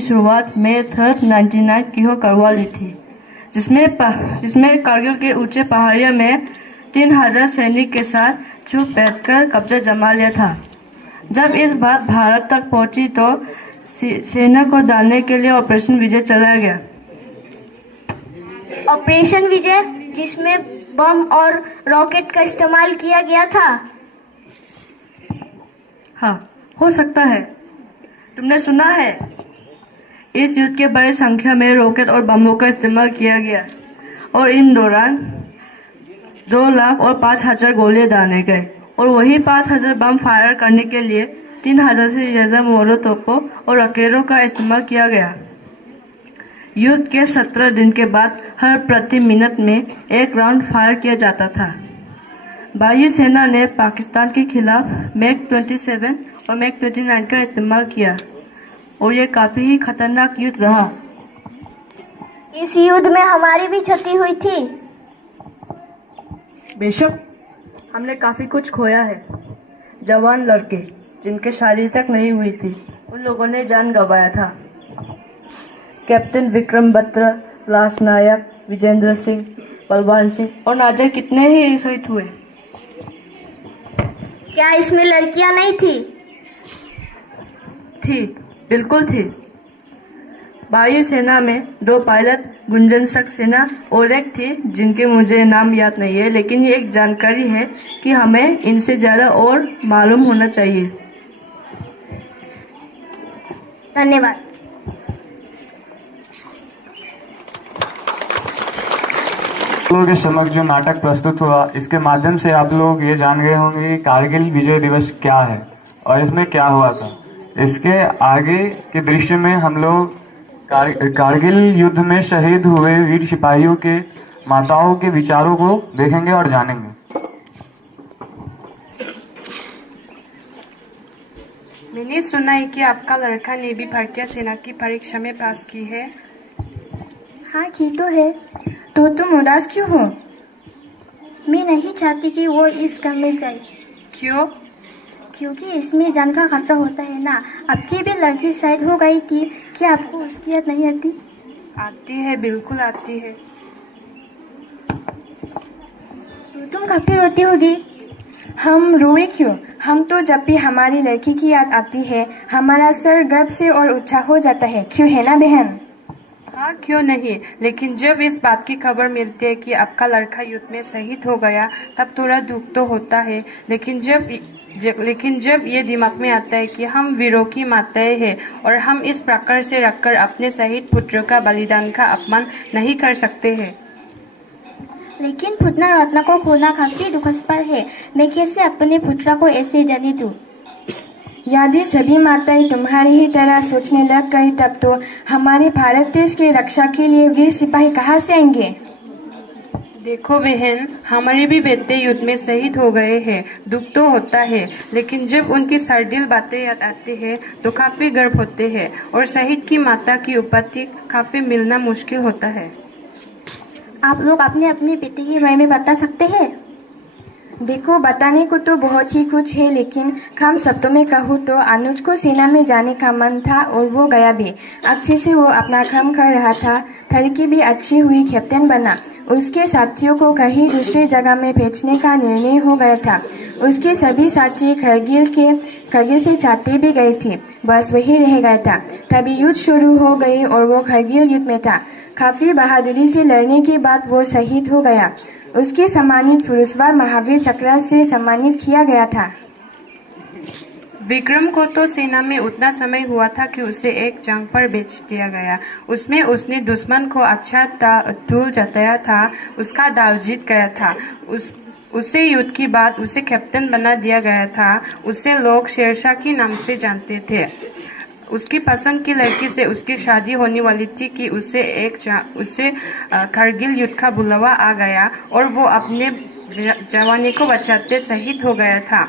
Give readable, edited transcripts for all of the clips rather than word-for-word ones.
शुरुआत मई 3, 1999 की हो करवा ली थी, जिसमें कारगिल के ऊंचे पहाड़ियों में 3000 सैनिक के साथ छुप बैठकर कब्जा जमा लिया था। जब इस बात भारत तक पहुंची तो सेना को डालने के लिए ऑपरेशन विजय चलाया गया। ऑपरेशन विजय, जिसमें बम और रॉकेट का इस्तेमाल किया गया था। हाँ, हो सकता है। तुमने सुना है, इस युद्ध के बड़ी संख्या में रॉकेट और बमों का इस्तेमाल किया गया और इन दौरान 2 लाख और 5,000 गोले दागे गए और वही 5,000 बम फायर करने के लिए 3,000 से ज्यादा मोलोतोपों और रॉकेटों का इस्तेमाल किया गया। युद्ध के 17 दिन के बाद हर प्रति मिनट में 1 राउंड फायर किया जाता था। वायुसेना ने पाकिस्तान के खिलाफ MiG-27 और MiG-29 का इस्तेमाल किया और ये काफी ही खतरनाक युद्ध रहा। इस युद्ध में हमारी भी क्षति हुई थी। बेशक, हमने काफी कुछ खोया है। जवान लड़के जिनके शादी तक नहीं हुई थी, उन लोगों ने जान गंवाया था। कैप्टन विक्रम बत्रा, लांस नायक विजेंद्र सिंह, बलवान सिंह और नाजर कितने ही शहीद हुए। क्या इसमें लड़कियां नहीं थी? थी, बिल्कुल थी। वायुसेना में 2 पायलट गुंजन सक्सेना और एक थी जिनके मुझे नाम याद नहीं है, लेकिन ये एक जानकारी है कि हमें इनसे ज्यादा और मालूम होना चाहिए। धन्यवाद। लोगों के समक्ष जो नाटक प्रस्तुत हुआ, इसके माध्यम से आप लोग ये जान गए होंगे कि कारगिल विजय दिवस क्या है और इसमें क्या हुआ था। इसके आगे के दृश्य में हम लोग कारगिल युद्ध में शहीद हुए वीर सिपाहियों के माताओं के विचारों को देखेंगे और जानेंगे। मैंने सुना है कि आपका लड़का ने भी भारतीय सेना की परीक्षा में पास की है। हाँ, की तो है। तो तुम उदास क्यों हो? मैं नहीं चाहती कि वो इस काम में जाए। क्यों? क्योंकि इसमें जान का खतरा होता है ना। आपकी भी लड़की शायद हो गई थी, क्या आपको उसकी याद नहीं आती? आती है, बिल्कुल आती है। तो तुम काफी रोती होगी। हम रोए क्यों? हम तो जब भी हमारी लड़की की याद आती है, हमारा सर गर्व से और ऊंचा हो जाता है, क्यों है ना बहन? हाँ, क्यों नहीं। लेकिन जब इस बात की खबर मिलती है कि आपका लड़का युद्ध में शहीद हो गया, तब थोड़ा दुख तो होता है। लेकिन जब ये दिमाग में आता है कि हम वीरों की माताएं हैं और हम इस प्रकार से रखकर अपने शहीद पुत्रों का बलिदान का अपमान नहीं कर सकते हैं। लेकिन पुतना रत्न को खोना काफी दुखस्पद है। मैं कैसे अपने पुत्रा को ऐसे जाने दूं? यदि सभी माताएं तुम्हारी ही तरह सोचने लग गई, तब तो हमारे भारत देश की रक्षा के लिए वीर सिपाही कहाँ से आएंगे? देखो बहन, हमारे भी बेटे युद्ध में शहीद हो गए हैं। दुख तो होता है, लेकिन जब उनकी सर्दिल बातें याद आती है तो काफी गर्व होते हैं और शहीद की माता की उपाधि काफी मिलना मुश्किल होता है। आप लोग अपने अपने बेटे के बारे में बता सकते हैं? देखो, बताने को तो बहुत ही कुछ है, लेकिन कम शब्दों में कहूँ तो अनुज को सेना में जाने का मन था और वो गया भी। अच्छे से वो अपना काम कर रहा था। तरक्की भी अच्छी हुई, कैप्टन बना। उसके साथियों को कहीं दूसरे जगह में भेजने का निर्णय हो गया था। उसके सभी साथी करगिल से चाहते भी गए थे, बस वही रह गया था। तभी युद्ध शुरू हो गई और वो करगिल युद्ध में था। काफी बहादुरी से लड़ने के बाद वो शहीद हो गया। उसके सम्मानित पुरस्कार महावीर चक्र से सम्मानित किया गया था। विक्रम को तो सेना में उतना समय हुआ था कि उसे एक जंग पर बेच दिया गया। उसमें उसने दुश्मन को अच्छा धूल जताया था, उसका दाल जीत गया था। उसे युद्ध की बाद उसे कैप्टन बना दिया गया था। उसे लोग शेरशाह के नाम से जानते थे। उसकी पसंद की लड़की से उसकी शादी होने वाली थी कि उसे कारगिल युद्ध का बुलावा आ गया और वो अपने जवानी को बचाते शहीद हो गया था।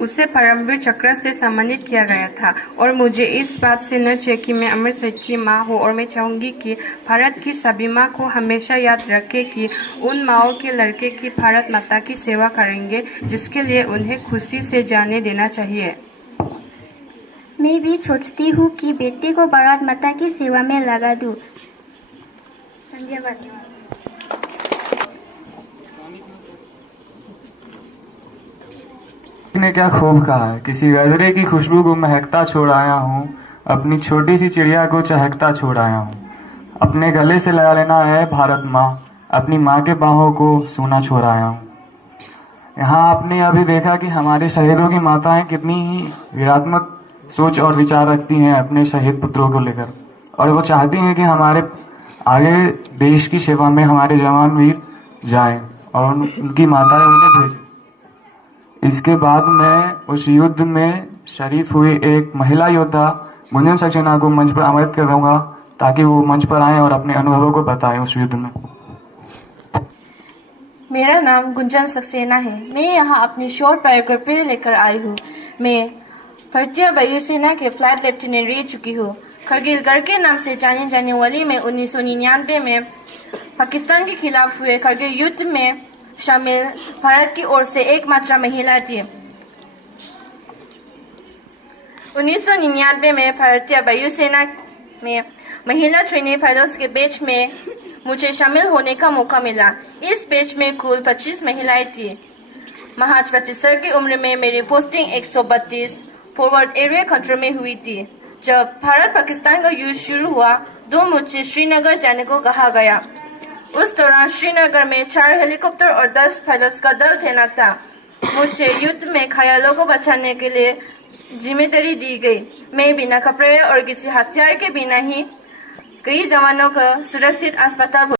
उसे परमवीर चक्र से सम्मानित किया गया था और मुझे इस बात से न है कि मैं अमर शहीद की माँ हूँ और मैं चाहूंगी कि भारत की सभी माँ को हमेशा याद रखे कि उन माँओं के लड़के की भारत माता की सेवा करेंगे, जिसके लिए उन्हें खुशी से जाने देना चाहिए। मैं भी सोचती हूँ कि बेटे को भारत माता की सेवा में लगा दूँ। धन्यवाद। ने क्या खूब कहा है, किसी गजरे की खुशबू को महकता छोड़ आया हूँ, अपनी छोटी सी चिड़िया को चहकता छोड़ आया हूँ। अपने गले से लगा लेना है भारत माँ, अपनी माँ के बाहों को सोना छोड़ आया हूँ। यहाँ आपने अभी देखा कि हमारे शहीदों की माताएं कितनी ही वीरात्मक सोच और विचार रखती हैं अपने शहीद पुत्रों को लेकर, और वो चाहती हैं कि हमारे आगे देश की सेवा में हमारे जवान वीर जाएं और उनकी माताएं उन्हें भेजें। इसके बाद मैं उस युद्ध में शरीफ हुई एक महिला योद्धा गुंजन सक्सेना को मंच पर आमंत्रित करूंगा ताकि वो मंच पर आए और अपने अनुभवों को बताएं उस युद्ध में। मेरा नाम गुंजन सक्सेना है। मैं यहाँ अपनी शॉर्ट बायोग्राफी लेकर आई हूँ। मैं भारतीय वायुसेना के फ्लाइट लेफ्टिनेंट रह चुकी हूँ। करगिल गढ़ के नाम से जाने जाने वाली मैं 1999 में पाकिस्तान के खिलाफ हुए करगिल युद्ध में शामिल भारत की ओर से एकमात्र महिला थी। 1999 में भारतीय वायुसेना में महिला ट्रेनी पायलट्स के बैच में मुझे शामिल होने का मौका मिला। इस बैच में कुल 25 महिलाएं थी। महज 25 साल की उम्र में मेरी पोस्टिंग 132 फॉरवर्ड एरिया कंट्रोल में हुई थी। जब भारत पाकिस्तान का युद्ध शुरू हुआ तो मुझे श्रीनगर जाने को कहा गया। उस दौरान श्रीनगर में 4 हेलीकॉप्टर और 10 पायलट्स का दल तैनात था। मुझे युद्ध में घायलों को बचाने के लिए जिम्मेदारी दी गई। मैं बिना कपड़े और किसी हथियार के बिना ही कई जवानों को सुरक्षित अस्पताल